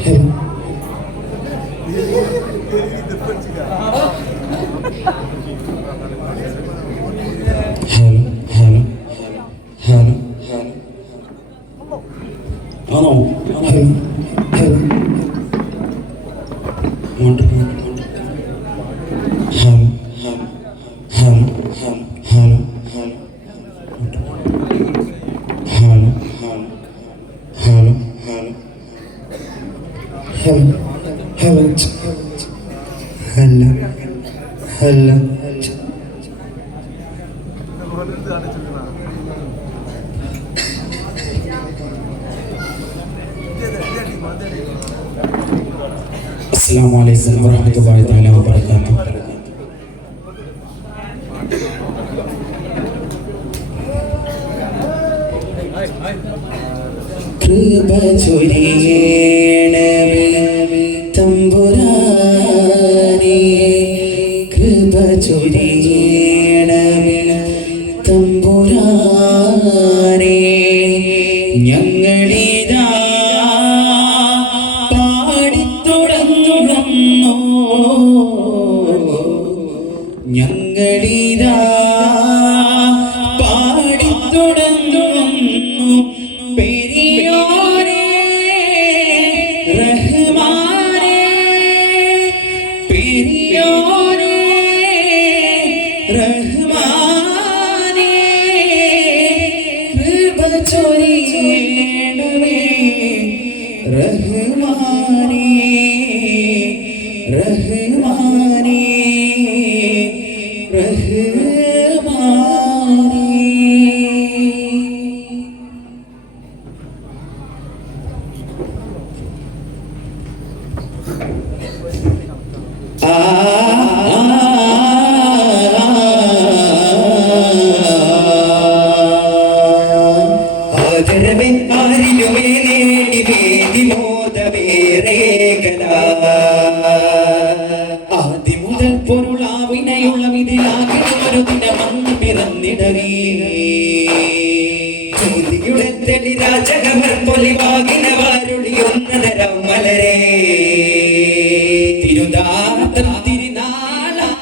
heaven. هلا هلا هلا. السلام عليكم ورحمة الله وبركاته. കവിത തമ്പുര പിരിയോ Ah.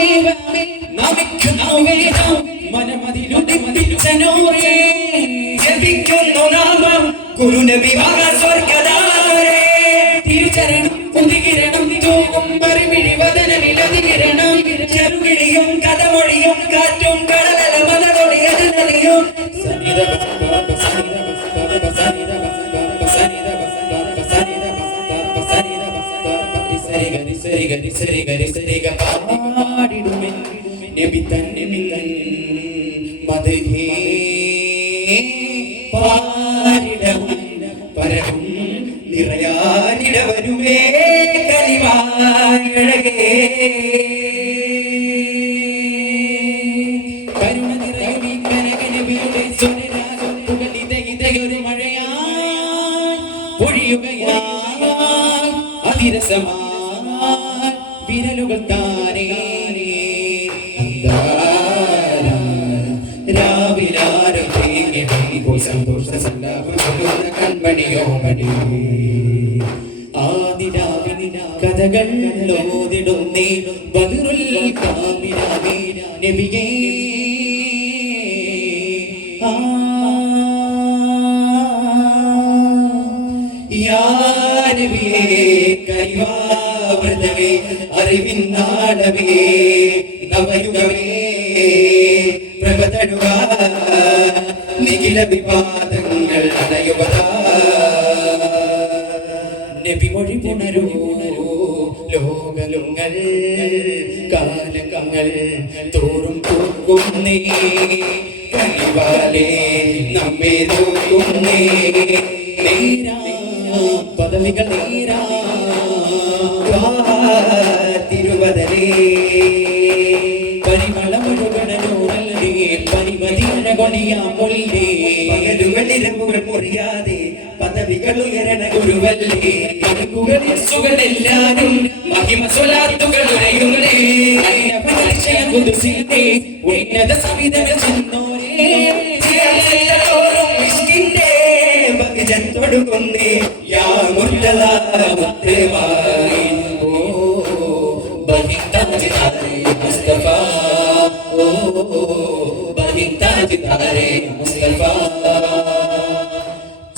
തിരുവാദ്യമിത ഗുരുനാഥമിത മധുമോദി സദാ ചിരിയുണരുമൊരു ദിശയന പിയോരി ഗുരുനബി സ്വർഗദാരേ തിരുചരണം പുതികിരണം തൂകും മറിമിഴി വദനമിലതികിരണം ചെറുകിഴിയും കഥമൊഴിയും കാറ്റും കടലല മതമൊഴിയത് നലിയും പാടിടുമെൻ ബിതൻ മധുഹി പാരിടവും പരവും നിറയാനിടവരുമേ കലിവാഴകേ ಸಂಭು ಸಂತೋಷ ಸಂಲಾಪ ಸಂಬಂಧ ಕಣ್ಮಣಿಯೋ ಮಣಿ ആദിരാവിൻ കഥകൾ ഓതിടുന്നേ ബദുറുൽ കാമിരാവേ നബിയേ അറിവിൻ നാടവേ ചില വിവാദങ്ങൾ നബി നബിമൊഴി പുണരൂ ലോകലുങ്ങൾ കാലകങ്ങൾ തോറും തൂക്കും നീ. കനിവാലേ നമ്മേതോ ഉയരണ ഗുരുവല്ലേ കണക്കുകളിൽ സുഖമെല്ലാരും മഹിമ സ്വലാത്തുകൾ ഉരയുന്നേ കുതിസിന്റെ ഉന്നത സവിധമ ചെന്നോരേ ൊടുക്കുന്നേ യാ മുർത്തല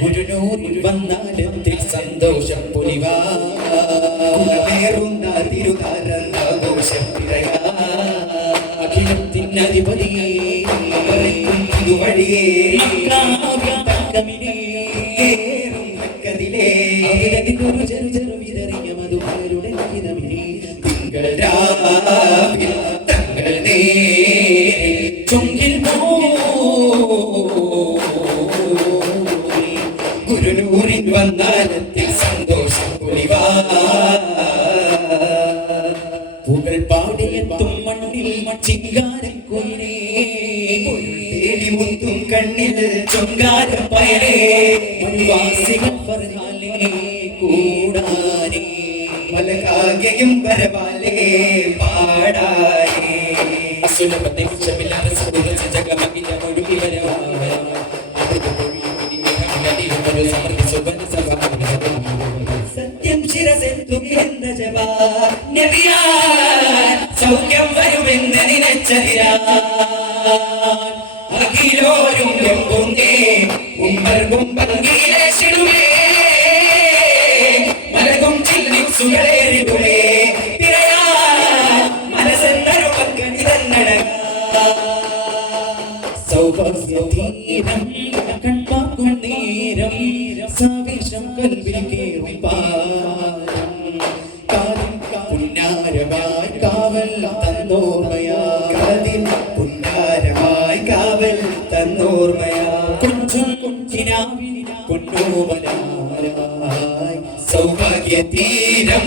ഗുരുനൂരിൽ വന്നാലെത്തിൽ സന്തോഷം പൊലിവാ അഖിലത്തിനധിപതിയേ വഴിയേ മക്കാവ്യാപകമിനേ അവിടതിനൊരു ചെറു ചെറു വിതറിയ ഗീതമിനി തിങ്കൾ രാവിൽ സത്യം ശിരസെത്തുമിരുന്ന ജപാ നബിയാ സൗഖ്യം വരുമെന്ന് നിനച്ചതിരാ അഖിലോരും വെമ്പുന്നേ ഉമ്പർ സൗഭാഗ്യതീരം കൺപാക്കും നേരം സാവേശം കൽവിൽ കേറും പാരം പുന്നാരമായി കാവൽ തന്നോർമയാ കാതിൽ പുന്നാരമായി കാവൽ തന്നോർമയാ കൊഞ്ചും കൊഞ്ചിനാവിൽ പൊന്നോമലായി സൗഭാഗ്യതീരം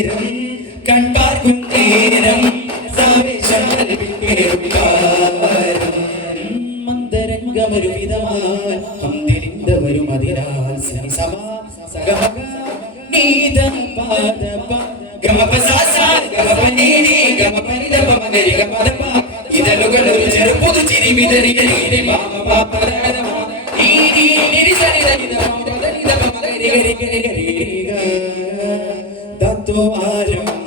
സൗഭാഗ്യതീരം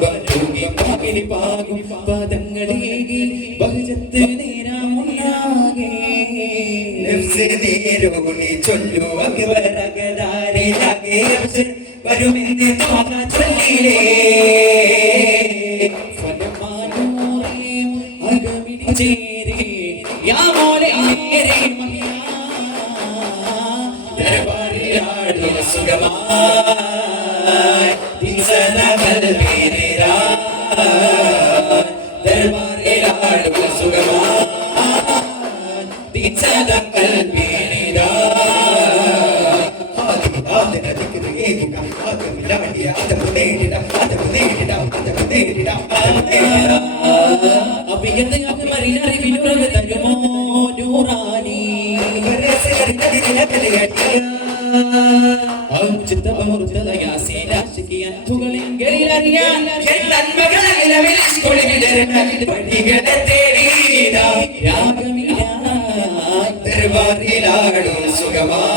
യോഗി പാകിനി പാകും പദങ്ങളേകി ബഹുജത്ത് നേരാമുണ്ടാകേ നഫ്സ് നേരോണി ചൊല്ലു അക്ബരകദാരെ ജാഗേ നഫ്സ് വരുമെന്ന് തോമ ചൊല്ലിലേ. ഫലമാനോരേ അകമിനി ചേരേ യാ മോലെ നേരേ മഹിയാ ദർബാറിലാടും സുഖമായി പേരാടുക സുഖമാ തിച്ചതക്കൽ പേരിതാ അപ്പൊ എന്തെങ്കിലും ദർബാറിലാടും സുഖമാ.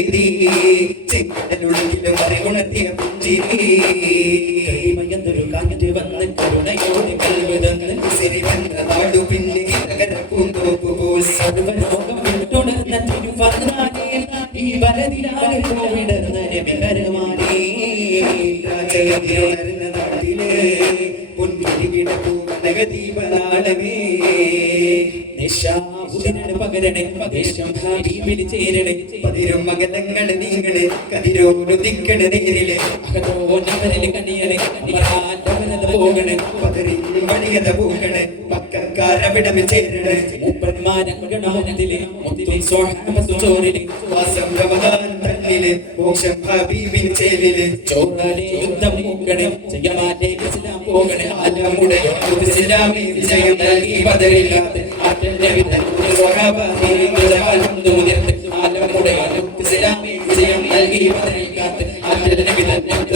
സൈതി ചെങ്കടലുള്ളിലും അറിവുണർത്തിയ പുഞ്ചിരി. കൈമയന്തൊരു കാറ്റ് വന്ന് കരുണയോടെ കൽവിതന്ന് സിരി വന്ന നാടു പിന്നെ നഗര പൂന്തോപ്പ് പോൽ സർവലോകം വിട്ടുണർന്ന തിരുവന്നാനേ ഈ വരതിലാകെ പോവിടർന്ന രവികരമാനേ രാജകതിരുണർന്ന നാട്ടിൽ പൊൻകിരികിട പൂവനകദീപനാളമേ. നിശാബുദിനന് പകരണേ ദേശം ഹബീബിൽ ചേരണേ. പതിരും മകലങ്ങൾ നീങ്ങൾ കതിരോടുദിക്കണ് നേരിൽ. അകത്തോ നവരൽ കണിയണേ പോകണേ. പതറിയും വണിയത പൂക്കണ് പക്കക്കാരവിടം ചേരണേ. മൂപ്പന്മാരങ്കണമൊന്നിലെ മുത്തിലെ സ്വഹാമത്തു ചോരിലെ വാസം റമദാൻ തന്നിൽ മോക്ഷം ഹബീബിൻ ചേലിൽ. ചോറാലെ യുദ്ധം മൂക്കണേ ചെയ്യമാറ്റേ ഇസ്ലാം പോകണേ. നമ്മുടെ ഇസ്ലാമി വിജയം നൽകി ബദറില്ലാത്ത നൽകി തന്റെ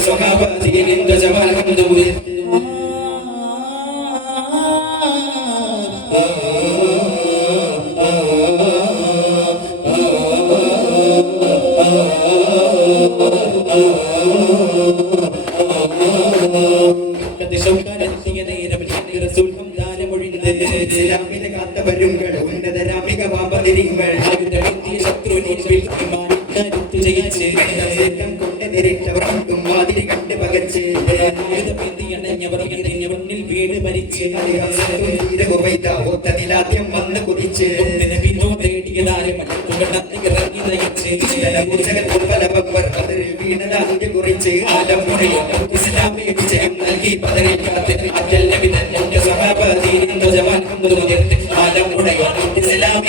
സ്വഹാബാഹിന്റെ ജമാൽ കൊണ്ട് കൊണ്ട് നിരട്ടവർ മാതിരി കണ്ട് പകച്ച്. വീട് ഭരിച്ച്. ഒത്തതിലാദ്യം വന്ന് കുതിച്ച്. വീണതാന്റെ കുറിച്ച്. ഇസ്ലാമിക വിജയം നൽകി പതറിക്കാത്ത് അറ്റൽ നബി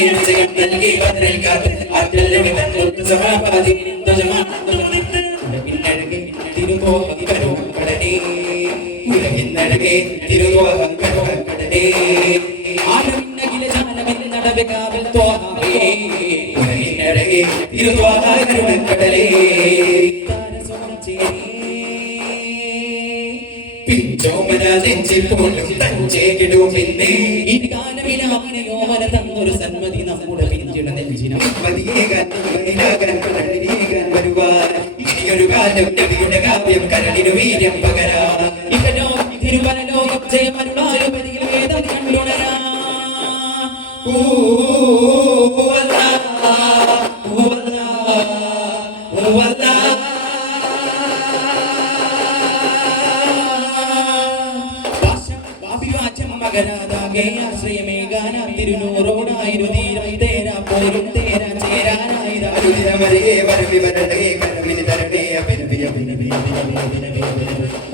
വിജയം നൽകി നബി തന്റെ സഹാബാദീനിന്റെ ജമാൻ കൊണ്ട് മുതിർത്ത് ഉലകിന്നഴകെ ഉലകിന്നഴകെ തിരുതോഹങ്കടലേ ആലമിന്നകില ജാലമിൽ നടവ് കാവൽ തോഹാവേ ഉലകിന്നഴകെ തിരുതോഹങ്കടലേ പിഞ്ചോമന നെഞ്ചിൽ പോലും തഞ്ചേകിടും പിന്നെ ഈ യോമന തന്നൊരു സന്മതി നമ്മുടെ പിഞ്ചിട നെഞ്ചിനും. ഇനിയൊരു കാലം നബിയുടെ കാവ്യം കരളിനു വീര്യം പകരാ.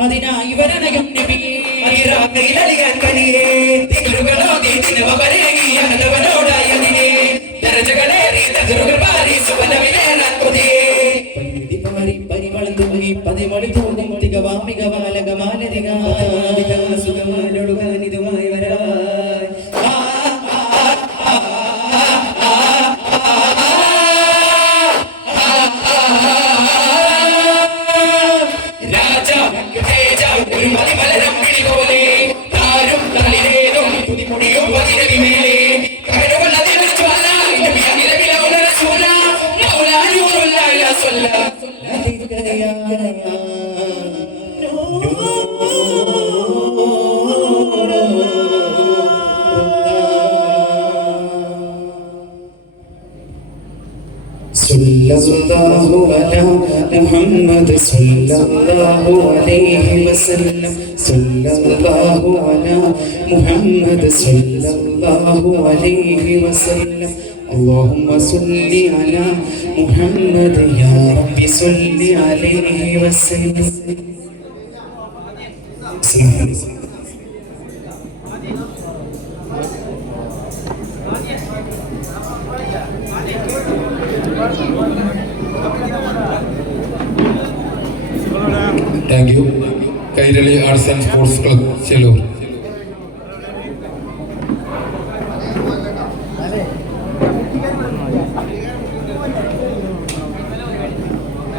അതിനായി വരണയം നബിയേ തിരുകളോ നീ ദരജകളേറി وسلم هديك يا نور صلى الله على محمد صلى الله عليه وسلم صلى الله على محمد صلى الله عليه وسلم اللهم صل على محمد يا رب صل عليه وسلم السلام عليكم thank you Kairali arts and sports club Chelur